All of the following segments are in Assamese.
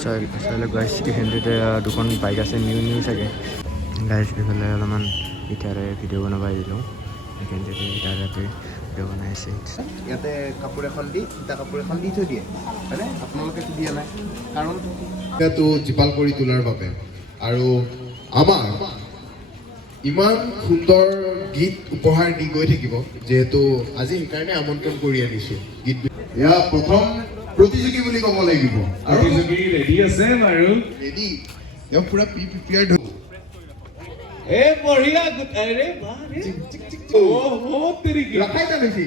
চাইলে গাইছ এইখিনিতে দুখন বাইক আছে নিউ চাগে গাইছ এইফালে অলপমান ইটাৰে ভিডিঅ' বনাব আহিলোঁ এইখিনিতে ইটাৰতে ভিডিঅ' বনাই আছে ইয়াতে কাপোৰ এখন দি ইটা কাপোৰ এখন দি থৈ দিয়ে হয়নে আপোনালোকেতো দিয়া নাই কাৰণ এটো জীপাল কৰি তোলাৰ বাবে আৰু আমাৰ ইমান সুন্দৰ গীত উপহাৰ দি গৈ থাকিব যেহেতু আজি সেইকাৰণে আমন্ত্ৰণ কৰি আনিছোঁ গীত এয়া প্ৰথম প্ৰতিযোগী বুলি ক'ব লাগিব আৰু প্ৰতিযোগী ৰেডি আছে বাৰু ৰেডি এয়া পুৰা প্ৰিপেয়াৰ্ড হৈ এ বঢ়িয়া আৰে বাহ ৰে ও হো তেৰি কি ৰখাই না বেছি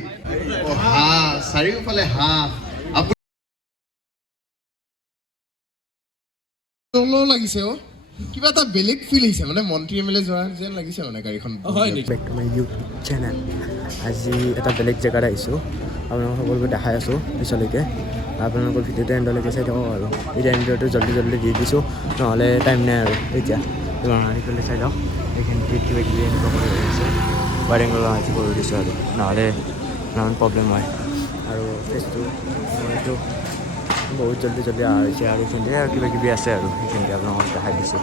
হা চাৰিওফালে হা আপুনি লাগিছে অ কিবা এটা বেলেগ ফিল আহিছে মানে মন্ত্ৰী এমএলএ যোৱা যেন লাগিছে মানে গাড়ীখন হয় নেকি back to my YouTube channel আজি এটা বেলেগ জেগাত আহিছোঁ আপোনালোকক সকলোবোৰ দেখাই আছোঁ পিছলৈকে আপোনালোকৰ ভিডিঅ'টো এণ্ডলৈকে চাই থাকক আৰু এতিয়া ভিডিঅ'টো জল্দি দি দিছোঁ নহ'লে টাইম নাই আৰু এতিয়া তোমালোকে সেইফালে চাই লওক এইখিনিতে কিবা কিবি এনেকুৱা কৰি দিছে ৱাৰিং লগাই কৰি দিছোঁ আৰু নহ'লে ইমান প্ৰব্লেম হয় আৰু ফেচটো মইতো বহুত জল্দি অহা হৈছে আৰু এইখিনিতে কিবা কিবি আছে আৰু সেইখিনিতে আপোনালোকক দেখাই দিছোঁ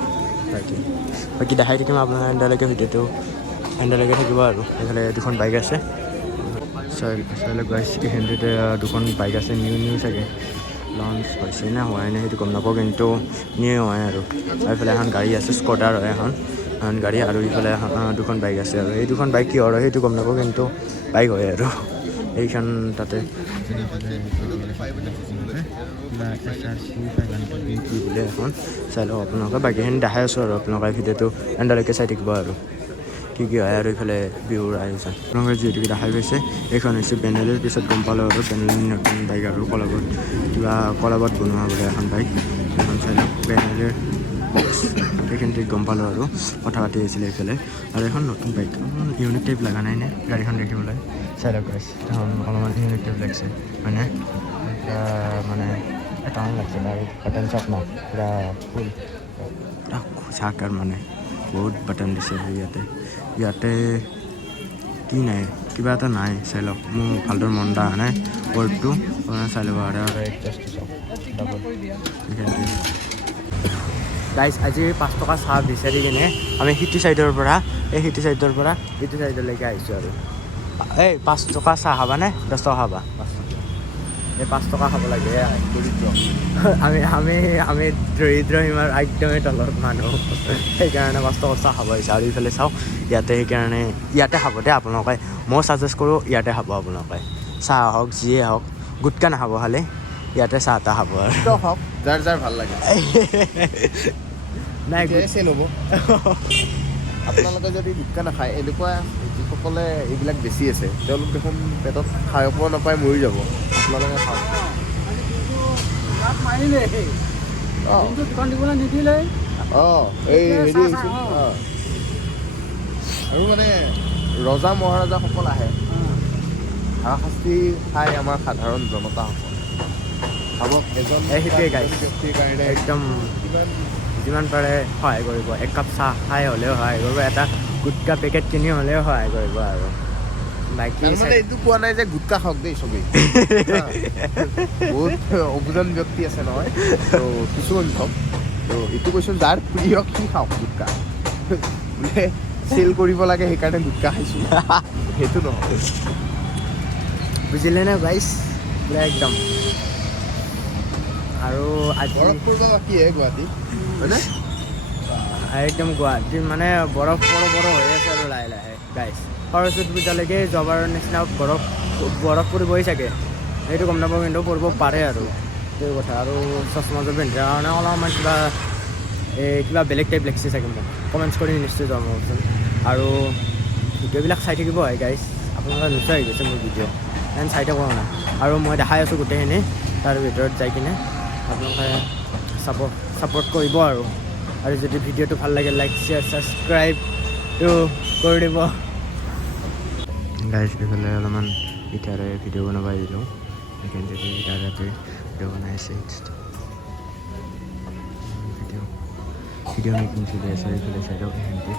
বাকী দেখাই থাকিম আপোনাৰ এণ্ডলৈকে ভিডিঅ'টো এণ্ডলৈকে থাকিব আৰু এইফালে দুখন বাইক আছে চাইলে গাইছ এইখিনিতে দুখন বাইক আছে নিউ চাগে লঞ্চ হৈছে নে হোৱাই নাই সেইটো গম নাপাওঁ কিন্তু নিউ হয় আৰু এইফালে এখন গাড়ী আছে স্কটাৰ হয় এখন গাড়ী আৰু ইফালে দুখন বাইক আছে আৰু এই দুখন বাইক কিহৰ হয় সেইটো গম নাপাওঁ কিন্তু বাইক হয় আৰু এইখন তাতে বোলে এখন চাই লওক আপোনালোকে বাকীখিনি দেখাই আছোঁ আৰু আপোনালোকে ভিডিঅ'টো এণ্ডলৈকে চাই থাকিব আৰু কি হয় আৰু এইফালে বিহুৰ আয়োজন আপোনালোকে যিহেতুকে দেখাই পাইছে এইখন হৈছে বেনেলিৰ পিছত গম পালোঁ আৰু বেনেলিৰ নতুন বাইক আৰু কলাবত বনোৱা বোলে এখন বাইক এখন চাই লওক বেনেলিৰ বক্স সেইখিনিতে গম পালোঁ আৰু কথা পাতি আহিছিলে এইফালে আৰু এখন নতুন বাইক ইউনিক টাইপ লগা নাই নে গাড়ীখন দেখিবলৈ চাই লওক গাইছ অলপমান ইউনিক টাইপ লাগিছে মানে এটা লাগছে বাটন চক ন পুৰা ফুল পুৰা খোচাকাৰ মানে বহুত বাটন দিছে ইয়াতে কি নাই কিবা এটা নাই চাই লওক মোৰ ভালদৰে মন এটা অহা নাই ৱৰ্ডটো চাই ল'ব আৰু গাইছ আজি 5 টকা চাহ বিচাৰি কিনে আমি সিটো চাইডৰ পৰা ইটো চাইডলৈকে আহিছোঁ আৰু এই 5 টকা চাহ খাবানে 10 টকা খাবা এই 5 টকা খাব লাগে দৰিদ্ৰ আমি দৰিদ্ৰ ইমান একদমেই তলৰ মানুহ সেইকাৰণে 5 টকা চাহ খাব আহিছে আৰু ইফালে চাওক সেইকাৰণে ইয়াতে খাব দেই আপোনালোকে মই ছাজেষ্ট কৰোঁ ইয়াতে খাব আপোনালোকে চাহ হওক যিয়ে হওক গুটকা নাখাব খালি ইয়াতে চাহ তাহ খাব আৰু হওক যাৰ ভাল লাগে নাই চেল হ'ব আপোনালোকে যদি গুটকা নাখায় এনেকুৱা যিসকলে এইবিলাক বেছি আছে তেওঁলোক দেখোন পেটত খাই পোৱা নাপায় মৰি যাব আপোনালোকে খাওক এই হেৰি আহিছিল আৰু মানে ৰজা মহাৰজাসকল আহে হাৰাশাস্তি খাই আমাৰ সাধাৰণ জনতাসকল ভাবক এজন সেইটোৱে গাইছ ব্যক্তিৰ কাৰণে একদম যিমান পাৰে সহায় কৰিব এক কাপ চাহ খাই হ'লেও সহায় কৰিব এটা গুটকা পেকেট কিনি হ'লেও সহায় কৰিব আৰু বাকী মানে এইটো কোৱা নাই যে গুটকা খাওক দেই চবেই বহুত অবুজন ব্যক্তি আছে নহয় তো কিছুসংখ্যক তো এইটো কৈছোঁ যাৰ প্ৰিয় সি খাওক গুটকা বোলে চেল কৰিব লাগে সেইকাৰণে গুটকা খাইছোঁ সেইটো নহয় বুজিলে নে গাইছ পুৰা একদম আৰু আজি বৰফ পৰিব বাকীহে গুৱাহাটী হয়নে একদম গুৱাহাটী মানে বৰফ হৈ আছে আৰু লাহে গাইছ সৰস্বতী পূজালৈকে যোৱাবাৰ নিচিনা বৰফ পৰিবই চাগে সেইটো গম নাপাওঁ কিন্তু পৰিব পাৰে আৰু সেইটো কথা আৰু চশমাযোৰ পিন্ধাৰ কাৰণে অলপমান কিবা বেলেগ টাইপ লাগিছে চাগে মোক কমেণ্টছ কৰি নিশ্চয় জনাবচোন আৰু ভিডিঅ'বিলাক চাই থাকিব হয় গাইছ আপোনালোকে নিশ্চয় আহি গৈছে মোৰ ভিডিঅ' এন চাই থাকোঁ না আৰু মই দেখাই আছোঁ গোটেইখিনি তাৰ ভিতৰত যাই কিনে আপোনালোকে ছাপোৰ্ট কৰিব আৰু যদি ভিডিঅ'টো ভাল লাগে লাইক শ্বেয়াৰ ছাবস্ক্ৰাইবটো কৰি দিব গাইছ এইফালে অলপমান ইটাৰে ভিডিঅ' বনাব আহিলোঁ সেইখিনি ইটাৰতে ভিডিঅ' বনাই আছে ভিডিঅ' মেকিং চলি আছে এইফালে চাইডক এইখিনিতে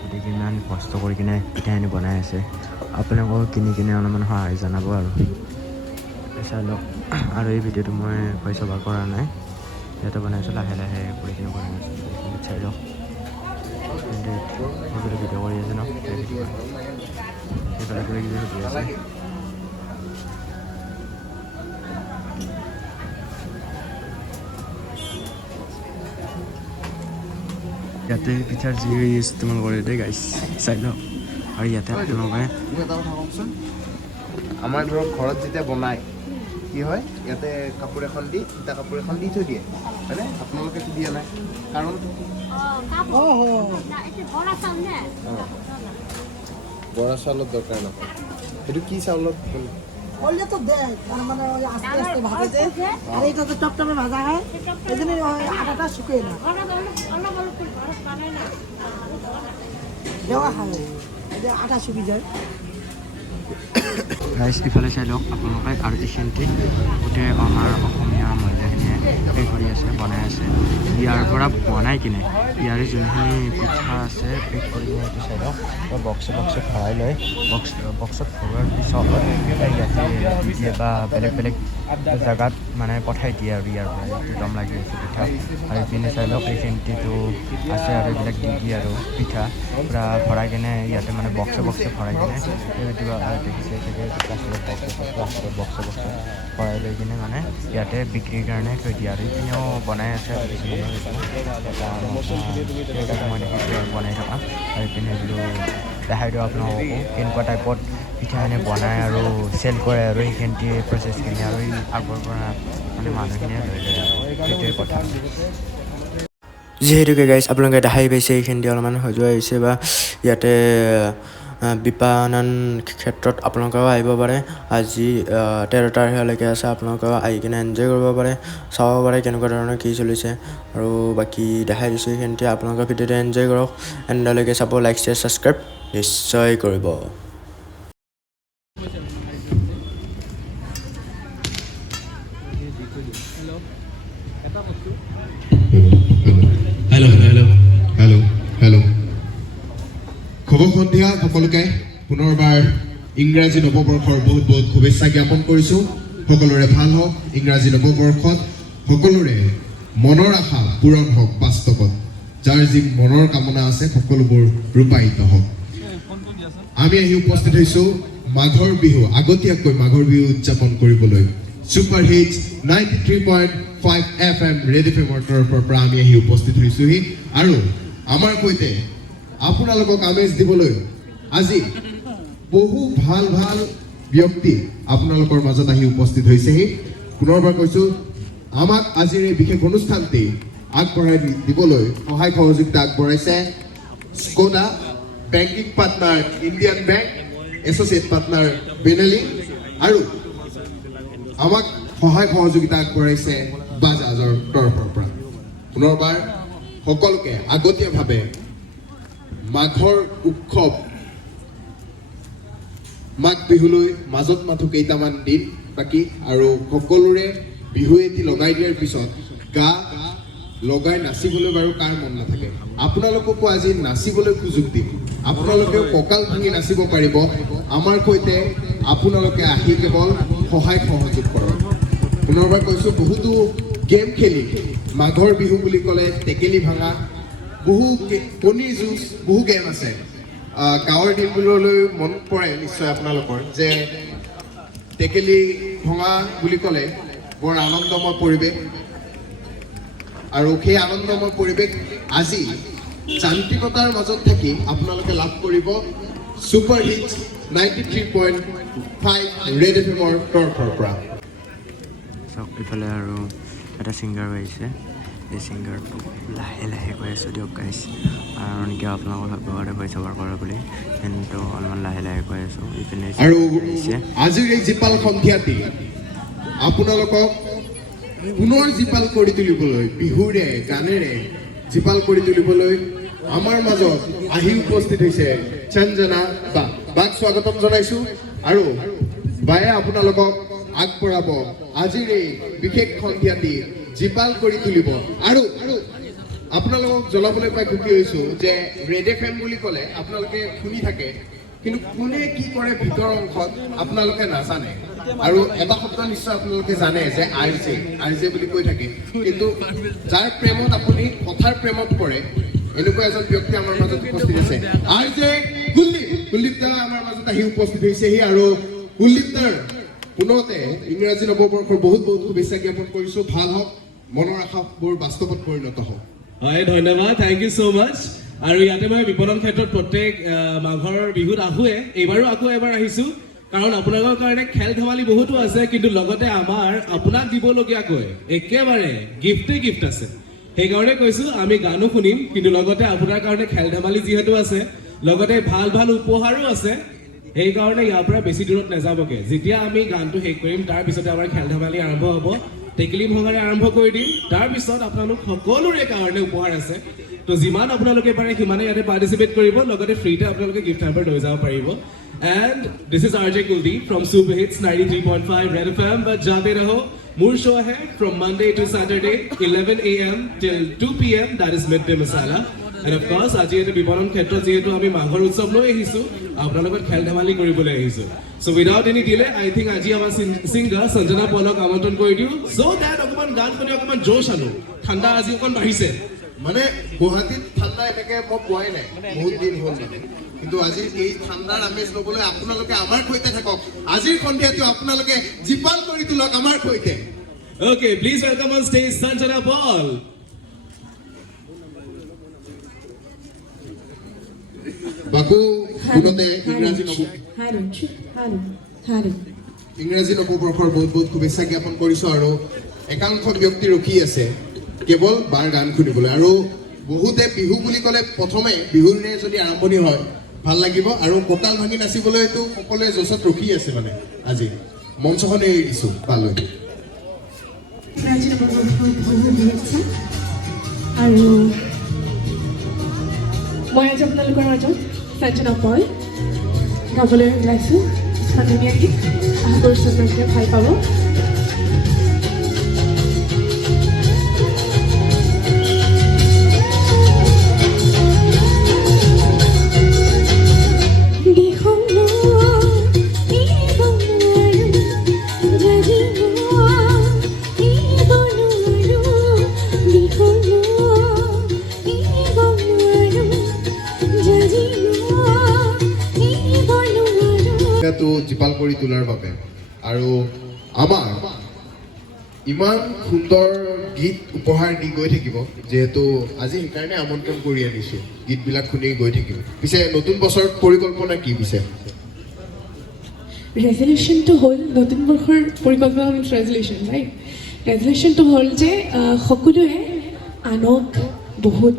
গতিকে ইমান কষ্ট কৰি কিনে ইটাখিনি বনাই আছে আপোনালোকক কিনি কিনে অলপমান সহায় জনাব আৰু চাই লওক আৰু এই ভিডিঅ'টো মই ভইচ অভাৰ কৰা নাই ইয়াতে বনাই আছোঁ লাহে লাহে কৰি কিনে বনাই আছোঁ চাই লওক সেইফালে ভিডিঅ' কৰি আছে ন সেইফালে কিবা কিবি সুধি আছে ইয়াতে পিঠাৰ যি ইস্তেমাল কৰে দেই গাইছ চাই লওক আৰু ইয়াতে আপোনালোকে এটা কথা কওকচোন আমাৰ ধৰক ঘৰত যেতিয়া বনায় কি হয় ইয়াতে কাপোৰ এখন দি তিতা কাপোৰ এখন দি থৈ দিয়ে হয়নে আপোনালোকেতো দিয়া নাই কাৰণ বৰা চাউলত দৰকাৰ নাপায় সেইটো কি চাউলত ওইটা তো দেখ মানে ওই আস্তে আস্তে ভাজে যে আর এটা তো টপটপে ভাজা হয় এজন্য ওই আটাটা শুকিয়ে না দেওয়া হয় এই যে আটা শুকিয়ে যায় গাইছ ইফালে চাই লওক আপোনালোকে আৰু এইখিনিতে গোটেই আমাৰ অসমীয়া মহিলাখিনিয়ে এই কৰি আছে বনাই আছে ইয়াৰ পৰা বনাই কিনে ইয়াৰে যোনখিনি পিঠা আছে পেক কৰি কিনে এইটো চাই লওক বক্সে ভৰাই লৈ বক্সত ভৰোৱাৰ পিছত ইয়াতে দি দিয়ে বা বেলেগ বেলেগ জেগাত মানে পঠাই দিয়ে আৰু ইয়াৰ পৰা এইটো দম লাগি আছে পিঠা আৰু ইপিনে চাই লওক এইখিনিতো আছে আৰু এইবিলাক দি দিয়ে আৰু পিঠা পূৰা ভৰাই কিনে ইয়াতে মানে বক্সে ভৰাই কিনে কিবা দেখিছে চাগে প্লাষ্টিকৰ বক্সে ভৰাই লৈ কিনে মানে ইয়াতে বিক্ৰীৰ কাৰণে থৈ দিয়ে আৰু ইপিনেও বনাই আছে আৰু কিছুমানে মই দেখিছোঁ আৰু বনাই থকা আৰু ইপিনে বোলো দেখাই দিওঁ আপোনালোককো কেনেকুৱা টাইপত পিঠাখিনি বনাই আৰু চেল কৰে আৰু সেইখিনি প্ৰচেছখিনি আৰু আগৰ পৰা মানে মানুহখিনিয়ে লৈ লয় আৰু সেইটোৱে কথা যিহেতুকে গাইছ আপোনালোকে দেখাই পাইছে এইখিনি অলপমান সজোৱা হৈছে বা ইয়াতে বিপণন ক্ষেত্ৰত আপোনালোকেও আহিব পাৰে আজি 13 তাৰিখলৈকে আছে আপোনালোকেও আহি কিনে এনজয় কৰিব পাৰে চাব পাৰে কেনেকুৱা ধৰণৰ কি চলিছে আৰু বাকী দেখাই দিছোঁ এইখিনিতে আপোনালোকে ভিডিঅ'টো এনজয় কৰক এণ্ডলৈকে চাব লাইক শ্বেয়াৰ ছাবস্ক্ৰাইব নিশ্চয় কৰিব হেল্ল' শুভ সন্ধিয়া সকলোকে পুনৰবাৰ ইংৰাজী নৱবৰ্ষৰ বহুত বহুত শুভেচ্ছা জ্ঞাপন কৰিছোঁ সকলোৰে ভাল হওক ইংৰাজী নৱবৰ্ষত সকলোৰে মনৰ আশা পূৰণ হওক বাস্তৱত যাৰ যি মনৰ কামনা আছে সকলোবোৰ ৰূপায়িত হওক আমি আহি উপস্থিত হৈছোঁ মাঘৰ বিহু আগতীয়াকৈ মাঘৰ বিহু উদযাপন কৰিবলৈ ছুপাৰ হিটছ 93.5 FM ৰেড এফএমৰ তৰফৰ পৰা আমি আহি উপস্থিত হৈছোঁহি আৰু আমাৰ সৈতে আপোনালোকক আমেজ দিবলৈ আজি বহু ভাল ব্যক্তি আপোনালোকৰ মাজত আহি উপস্থিত হৈছেহি পুনৰবাৰ কৈছোঁ আমাক আজিৰ এই বিশেষ অনুষ্ঠানটি আগবঢ়াই দিবলৈ সহায় সহযোগিতা আগবঢ়াইছে Skoda banking partner Indian bank associate partner Benelli আৰু আমাক সহায় সহযোগিতা আগবঢ়াইছে বাজাজৰ তৰফৰ পৰা পুনৰবাৰ সকলোকে আগতীয়াভাৱে মাঘৰ উৎসৱ মাঘ বিহুলৈ মাজত মাথো কেইটামান দিন বাকী আৰু সকলোৰে বিহু এটি লগাই দিয়াৰ পিছত গা লগাই নাচিবলৈ বাৰু কাৰ মন নাথাকে আপোনালোককো আজি নাচিবলৈ সুযোগ দিম আপোনালোকেও কঁকাল ভাঙি নাচিব পাৰিব আমাৰ সৈতে আপোনালোকে আহি কেৱল সহায় সহযোগ কৰক পুনৰবাৰ কৈছোঁ বহুতো গেম খেলি মাঘৰ বিহু বুলি ক'লে টেকেলি ভাঙা বহু কণীৰ যুঁজ বহু গেম আছে গাঁৱৰ দিনবোৰলৈ মন পৰে নিশ্চয় আপোনালোকৰ যে টেকেলি ভঙা বুলি ক'লে বৰ আনন্দময় পৰিৱেশ আৰু সেই আনন্দময় পৰিৱেশ আজি যান্ত্ৰিকতাৰ মাজত থাকি আপোনালোকে লাভ কৰিব ছুপাৰ হিটছ 93.5 ৰেড এফএমৰ তৰফৰ পৰা চাওক ইফালে আৰু এটা ছিংগাৰ আহিছে এই ছিংগাৰটো লাহে লাহে কৈ আছোঁ দিয়ক গাইছ আৰু নেকি আপোনালোকৰ ঘৰতে পইচা বাৰ কৰে বুলি কিন্তু অলপমান লাহে লাহে কৈ আছোঁ ইপিনে আৰু আজিৰ এই জীপাল সন্ধিয়াটি আপোনালোকক পুনৰ জীপাল কৰি তুলিবলৈ বিহুৰে গানেৰে জীপাল কৰি তুলিবলৈ আমাৰ মাজত আহি উপস্থিত হৈছে চঞ্জনা বাক স্বাগতম জনাইছোঁ আৰু বায়ে আপোনালোকক আগবঢ়াব আজিৰ এই বিশেষ সন্ধিয়াটি জীপাল কৰি তুলিব আৰু আপোনালোকক জনাবলৈ পাই সুখী হৈছোঁ যে ৰেড এফএম বুলি ক'লে আপোনালোকে শুনি থাকে কিন্তু কোনে কি কৰে ভিতৰৰ অংশত আপোনালোকে নাজানে আৰু এটা শব্দ নিশ্চয় আপোনালোকে জানে যে আৰ জে বুলি কৈ থাকে, কিন্তু যাৰ প্ৰেমত আপুনি কথাৰ প্ৰেমত পৰে এনেকুৱা এজন ব্যক্তি আমাৰ মাজত উপস্থিত আছে। আৰ জে কুলদীপ দা আমাৰ মাজত আহি উপস্থিত হৈছেহি আৰু কুলদীপ দাৰ পুনতে ইংৰাজী নৱবৰ্ষৰ বহুত বহুত শুভেচ্ছা জ্ঞাপন কৰিছোঁ। ভাল হওক, মনৰ আশাবোৰ বাস্তৱত পৰিণত হওক। হয়, ধন্যবাদ, থেংক ইউ ছ' মাছ। আৰু ইয়াতে মই বিপণন ক্ষেত্ৰত প্ৰত্যেক মাঘৰ বিহুত আহোঁৱে, এইবাৰো আকৌ এবাৰ আহিছোঁ, কাৰণ আপোনালোকৰ কাৰণে খেল ধেমালি বহুতো আছে, কিন্তু লগতে আমাৰ আপোনাক দিবলগীয়াকৈ একেবাৰে গিফ্ট আছে। সেইকাৰণে কৈছোঁ আমি গানো শুনিম, কিন্তু লগতে আপোনাৰ কাৰণে খেল ধেমালি যিহেতু আছে, লগতে ভাল ভাল উপহাৰো আছে। সেইকাৰণে ইয়াৰ পৰা বেছি দূৰত নাযাবগে। যেতিয়া আমি গানটো শেষ কৰিম তাৰপিছতে আমাৰ খেল ধেমালি আৰম্ভ হ'ব, টেকেলি ভঙাৰে আৰম্ভ কৰি দিম। তাৰপিছত আপোনালোক সকলোৰে কাৰণে উপহাৰ আছে, তো যিমান আপোনালোকে পাৰে সিমানে ইয়াতে পাৰ্টিচিপেট কৰিব, লগতে ফ্ৰীতে আপোনালোকে গিফ্ট হাম্পাৰ লৈ যাব পাৰিব। And this is RJ Kuldeep from Super Hits 93.5 Red FM, বাট যাতে ৰহো। মোৰ শ্ব' আহে from Monday to Saturday 11 AM till 2 PM, that is midday masala. And of course, আজি এইটো বিপণন ক্ষেত্ৰত যিহেতু আমি মাঘৰ উৎসৱ লৈ আহিছোঁ, আপোনালোকৰ খেল ধেমালি কৰিবলৈ আহিছোঁ। So without any delay, I think আজি আমাৰ singer সঞ্জনা পলক আমন্ত্ৰণ কৰি দিওঁ, so that অকণমান গান শুনি অকণমান জোশ আনো। ঠাণ্ডা আজি অকণমান বাঢ়িছে। মানে গুৱাহাটীত ঠাণ্ডা এনেকে মই পোৱাই নাই বহুত দিন হ'ল মানে, কিন্তু আজি এই ঠাণ্ডাৰ আমেজ ল'বলৈ আপোনালোকে আমাৰ সৈতে থাকক। আজিৰ সন্ধিয়াটো আপোনালোকে জীপাল কৰি তোলক আমাৰ সৈতে। Okay, please welcome on stage Sanjana Paul. বাকু পুনতে ইংৰাজী নৱবৰ্ষৰ বহুত বহুত শুভেচ্ছা জ্ঞাপন কৰিছোঁ। আৰু একাংশ ব্যক্তি ৰখি আছে কেৱল বাৰ গান শুনিবলৈ। আৰু বহুতে বিহু বুলি ক'লে প্ৰথমে বিহুৰে যদি আৰম্ভণি হয় ভাল লাগিব, আৰু কঁকাল ভাঙি নাচিবলৈতো সকলোৱে জচত ৰখি আছে। মানে আজি মঞ্চখন এৰি দিছোঁ পালৈ। আৰু মই আজি আপোনালোকৰ মাজত সঞ্জনা পল গাবলৈ ওলাইছোঁ। ধুনীয়া গীত, আশা কৰিছোঁ আপোনালোকে ভাল পাব। জীপাল কৰি তোলাৰ বাবে আৰু আমাৰ ইমান সুন্দৰ গীত উপহাৰ দি গৈ থাকিব, যিহেতু আজি সেইকাৰণে আমন্ত্ৰণ কৰি আনিছোঁ, গীতবিলাক শুনি গৈ থাকিব। পিছে নতুন বছৰত পৰিকল্পনা কি? পিছে ৰেজলিউশ্যনটো হ'ল নতুন বৰ্ষৰ পৰিকল্পনা মিনছ ৰেজলিউশ্যন, ৰাইট? ৰেজলিউশ্যনটো হ'ল যে সকলোৱে আনক বহুত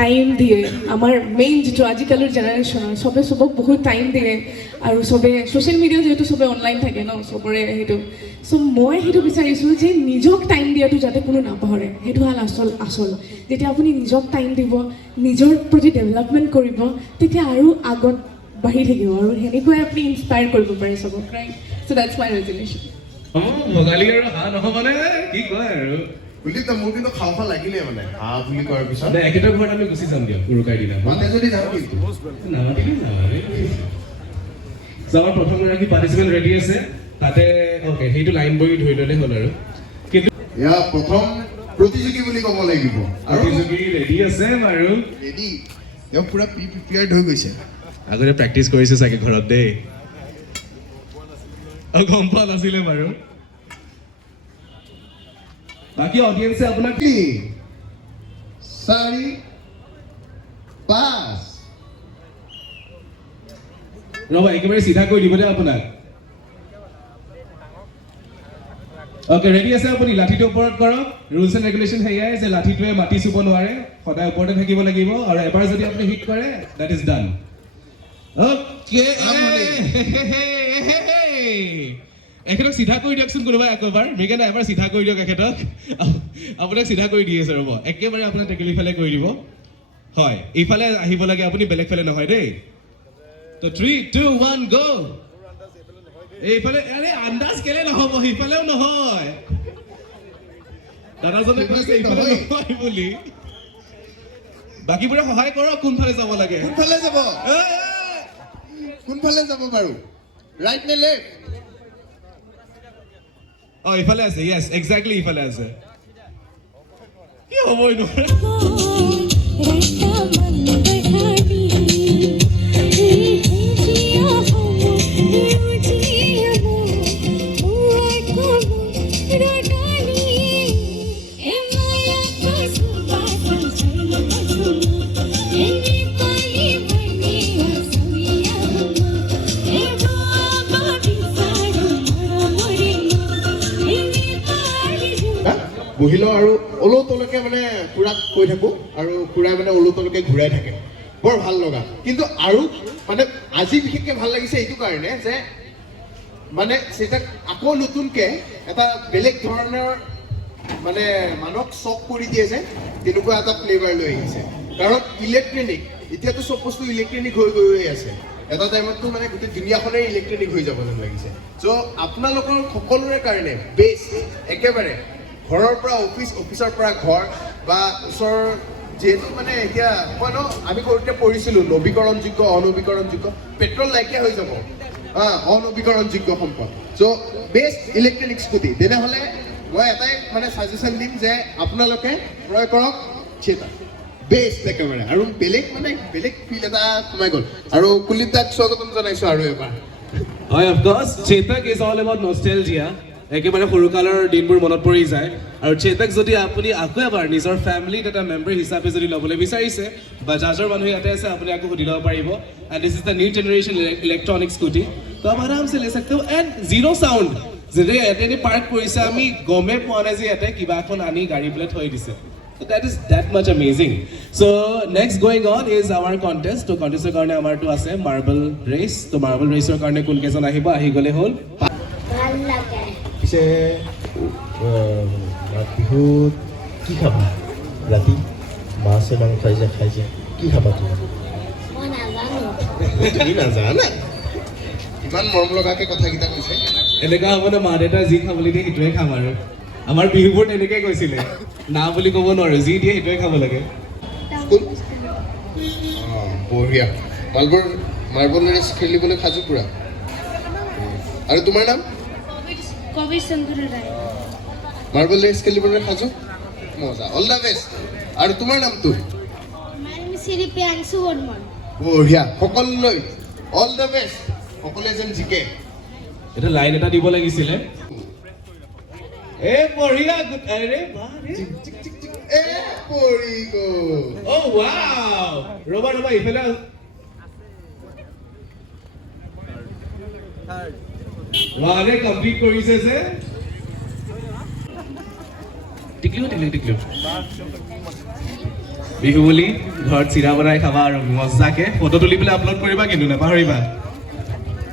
টাইম দিয়ে। আমাৰ মেইন যিটো আজিকালিৰ জেনেৰেশ্যনৰ চবে চবক বহুত টাইম দিয়ে, আৰু চবে ছ'চিয়েল মিডিয়া যিহেতু চবে অনলাইন থাকে ন, চবৰে সেইটো। চ' মই সেইটো বিচাৰিছোঁ যে নিজক টাইম দিয়াটো যাতে কোনো নাপাহৰে, সেইটো হ'ল আচল। যেতিয়া আপুনি নিজক টাইম দিব, নিজৰ প্ৰতি ডেভেলপমেণ্ট কৰিব, তেতিয়া আৰু আগত বাঢ়ি থাকিব, আৰু সেনেকুৱাই আপুনি ইনস্পায়াৰ কৰিব পাৰে চবক, right? So' that's my resolution. Bhogali আৰু হাঁহ নহ'বনে? কি কয় আৰু কুলদীপ দা, মোৰ কিন্তু খাওঁ লাগিলে মানে হাঁহ বুলি কোৱাৰ পিছত। একেটা ঘৰত আমি গুচি যাম দিয়ক উৰুকাৰ দিনা। মাতে যদি যাম কিন্তু নামাতিলে নামাতে। আমাৰ প্ৰথমগৰাকী পাৰ্টিচিপেণ্ট ৰেডি আছে তাতে। অ'কে, সেইটো লাইন বহি ধৰি ল'লে হ'ল আৰু। কিন্তু এয়া প্ৰথম প্ৰতিযোগী বুলি ক'ব লাগিব। আৰু প্ৰতিযোগী ৰেডি আছে বাৰু, ৰেডি, তেওঁ পুৰা প্ৰিপেয়াৰ্ড হৈ গৈছে। আগতে প্ৰেক্টিচ কৰিছে চাগে ঘৰত দেই, গম পোৱা নাছিলে বাৰু। বাকী অডিয়েন্সে আপোনাক 4, 5 ৰ'বা, একেবাৰে চিধা কৰি দিব দে আপোনাক। অ'কে, ৰেডি আছে আপুনি? লাঠিটো ওপৰত কৰক। ৰুলছ এণ্ড ৰেগুলেশ্যন সেয়াই যে লাঠিটোৱে মাটি চুব নোৱাৰে, সদায় ওপৰতে থাকিব লাগিব, আৰু এবাৰ যদি আপুনি হিট কৰে দেট ইজ ডান। অ'কে, এখেতক চিধা কৰি দিয়কচোন কোনোবাই আকৌ এবাৰ। মেঘানা এবাৰ চিধা কৰি দিয়ক এখেতক। আপোনাক চিধা কৰি দি আছে, ৰ'ব। একেবাৰে আপোনাৰ টেকেলি ফালে কৰি দিব। হয়, এইফালে আহিব লাগে আপুনি, বেলেগ ফালে নহয় দেই। তো 3, 2, 1 গো। এইফালে আৰে আন্দাজ কেলে নহ'ব, সেইফালেও নহয়। দাদাজনে কৈছে এইফালে নহয় বুলি। বাকীবোৰে সহায় কৰক, কোনফালে যাব লাগে। কোনফালে যাব? কোনফালে যাব বাৰু? ৰাইট নে লেফ্ট? অঁ ইফালে আছে য়েছ এক্সেক্টলি ইফালে আছে কি হ'ব এইটো বহি লওঁ আৰু ওলোতলৈকে মানে খুৰাক কৈ থাকোঁ আৰু খুৰাই মানে ওলোতলৈকে ঘূৰাই থাকে বৰ ভাল লগা কিন্তু আৰু মানে আজি বিশেষকৈ ভাল লাগিছে এইটো কাৰণে যে মানে চেতাক আকৌ নতুনকৈ এটা বেলেগ ধৰণৰ মানে মানুহক চক কৰি দিয়ে যে তেনেকুৱা এটা ফ্লেভাৰ লৈ আহিছে কাৰণ ইলেক্ট্ৰনিক এতিয়াতো চব বস্তু ইলেক্ট্ৰনিক হৈ গৈ আছে এটা টাইমততো মানে গোটেই দুনিয়াখনেই ইলেক্ট্ৰনিক হৈ যাব যেন লাগিছে চ' আপোনালোকৰ সকলোৰে কাৰণে বেষ্ট একেবাৰে ঘৰৰ পৰা অফিচ অফিচৰ পৰা ঘৰ বা ওচৰৰ যিহেতু মানে এতিয়া মই ন আমি সৰুতে পঢ়িছিলোঁ নৱীকৰণযোগ্য অনৱীকৰণযোগ্য পেট্ৰল নাইকিয়া হৈ যাব অনৱীকৰণযোগ্য সম্পদ চ' বেষ্ট ইলেক্ট্ৰনিক স্কুটি তেনেহ'লে মই এটাই মানে ছাজেশ্যন দিম যে আপোনালোকে ক্ৰয় কৰক চেতা বেষ্ট একেবাৰে আৰু বেলেগ ফিল এটা সোমাই গ'ল আৰু কুলদীপ দাক স্বাগতম জনাইছোঁ আৰু এবাৰ হয় of course Chetak is all about nostalgia একেবাৰে সৰুকালৰ দিনবোৰ মনত পৰি যায় আৰু চেতক যদি আপুনি আকৌ এবাৰ নিজৰ ফেমিলিত এটা মেম্বাৰ হিচাপে যদি ল'বলৈ বিচাৰিছে বাজাজৰ মানুহ ইয়াতে আছে আপুনি আকৌ সুধি ল'ব পাৰিব and this is the new generation electronic scooty তো आप आराम से ले सकते हो एंड জিৰ' চাউণ্ড যেতিয়া ইয়াতে পাৰ্ক কৰিছে আমি গমে পোৱা নাই যে ইয়াতে কিবা এখন আনি গাড়ী বোলে থৈ দিছে So that is that much amazing. So next going on is our contest. So contest karone amar to ase marble race. So marble race er karone kun kejon ahibo ahi gole hol. ভাল লাগে পিছে বিহুত কি খাবা ৰাতি মাছ মাংস খাই যে কি খাবা তুমি মই নাজানো তুমি নাজানা ইমান মৰম লগাকে কথাকেইটা কৈছে এনেকা হ'ব না মা দেউতা যি খাবলৈ দিয়ে সেইটোৱে খাম আৰু আমাৰ বিহুবোৰ তেনেকৈ কৈছিলে না বুলি ক'ব নোৱাৰো যি দিয়ে সেইটোৱে খাব লাগে স্কুল বঢ়িয়া মাৰ্বল ৰেচ খেলিবলৈ সাজু পুৰা আৰু তোমাৰ নাম কবিৰ চন্দ্ৰ ৰায় মাৰ্বল ৰেচ খেলিবলৈ সাজু মজা অল দ্য বেষ্ট আৰু তোমাৰ নামটো শ্ৰী প্ৰিয়াংশু বৰ্মন বঢ়িয়া সকলোলৈ অল দ্য বেষ্ট সকলোৱে যেন জিকে এটা লাইন এটা দিব লাগিছিলে এ বঢ়িয়া আৰে বাহ ৰে এ পৰি গ'ল অ ৱাও ৰবা ইফালে ৱাৰে কমপ্লিট কৰিছে যে টিকলিও বিহু বুলি ঘৰত চিৰা বনাই খাবা আৰু মজাকে ফটো তুলি পেলাই আপলোড কৰিবা কিন্তু নাপাহৰিবা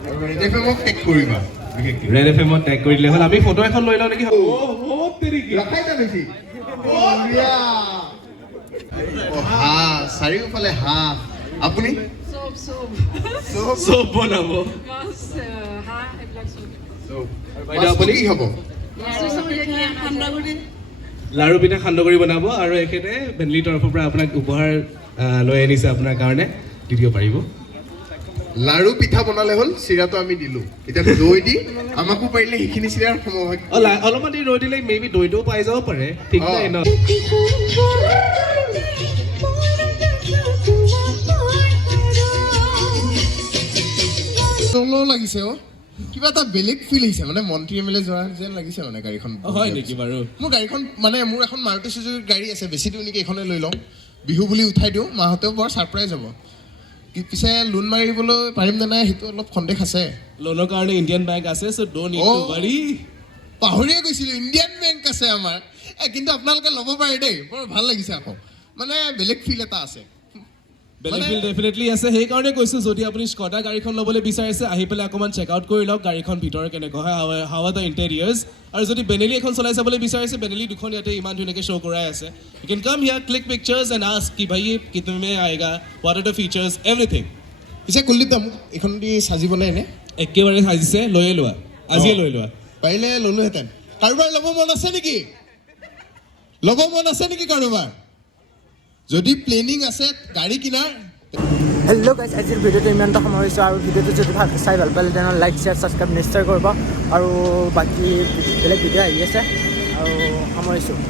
আৰু ৰেড এফএমক টেগ কৰিবা বিশেষকৈ ৰেড এফএমত টেগ কৰি দিলে হ'ল আমি ফটো এখন লৈ লওঁ নেকি ৰাখাই না বেছি বঢ়িয়া হাঁহ চাৰিওফালে হাঁহ আপুনি চব বনাব বাইদেউ আপুনি কি হ'ব লাৰু পিঠা সান্দহ কৰি বনাব আৰু এখেতে বেনলিৰ তৰফৰ পৰা আপোনাক উপহাৰ লৈ আনিছে আপোনাৰ কাৰণে দি দিব পাৰিব লাৰু পিঠা বনালে হ'ল চিৰাটো আমি দিলোঁ এতিয়া দৈ দি আমাকো পাৰিলে সেইখিনি চিৰাৰ সমভাগী অলপমান দেৰি ৰৈ দিলে মেবি দৈটোও পাই যাব পাৰে ঠিক নাই ন লাগিছে অ' কিবা এটা বেলেগ ফিল আহিছে মানে মন্ত্ৰী এম এল এ যোৱা যেন লাগিছে মানে গাড়ীখন হয় নেকি বাৰু মোৰ গাড়ীখন মানে মোৰ এখন মাৰুতি চুজুকিৰ গাড়ী আছে বেছি দিওঁ নেকি এইখনে লৈ লওঁ বিহু বুলি উঠাই দিওঁ মাহঁতেও বৰ ছাৰপ্ৰাইজ হ'ব পিছে লোন মাৰিবলৈ পাৰিম নে নাই সেইটো অলপ সন্দেহ আছে লোনৰ কাৰণে ইণ্ডিয়ান বেংক আছে চ' ডোন্ট নিড টু ৱাৰি পাহৰিয়ে গৈছিলোঁ ইণ্ডিয়ান বেংক আছে আমাৰ কিন্তু আপোনালোকে ল'ব পাৰে দেই বৰ ভাল লাগিছে আকৌ মানে বেলেগ ফিল এটা আছে বেলেগ ফিল ডেফিনেটলি আছে সেইকাৰণে কৈছোঁ যদি আপুনি স্কডা গাড়ীখন ল'বলৈ বিচাৰিছে আহি পেলাই অকণমান চেক আউট কৰি লওক গাড়ীখন ভিতৰ কেনেকুৱা হয় হাউ আৰ দ্য ইণ্টেৰিয়াৰ্ছ আৰু যদি বেনেলি এখন চলাই চাবলৈ বিচাৰিছে বেনেলি দুখন ইয়াতে ইমান ধুনীয়াকৈ শ্ব' কৰাই আছে you can come here click pictures and ask কি ভাই কিতনে আয়েগা what are the features everything পিছে কুলদীপ দা মোক এইখন দি সাজিব নাই নে একেবাৰে সাজিছে লৈয়ে লোৱা আজিয়ে লৈ লোৱা পাৰিলে ল'লোহেঁতেন কাৰোবাৰ ল'ব মন আছে নেকি কাৰোবাৰ যদি প্লেনিং আছে গাড়ী কিনাৰ হেল্ল' গাইজ আজিৰ ভিডিঅ'টো ইমানটা সময় হৈছে আৰু ভিডিঅ'টো যদি চাই ভাল পালে তেনেহ'লে লাইক শ্বেয়াৰ ছাবস্ক্ৰাইব নিশ্চয় কৰিব আৰু বাকী বেলেগ ভিডিঅ' আহি আছে আৰু সামৰিছোঁ।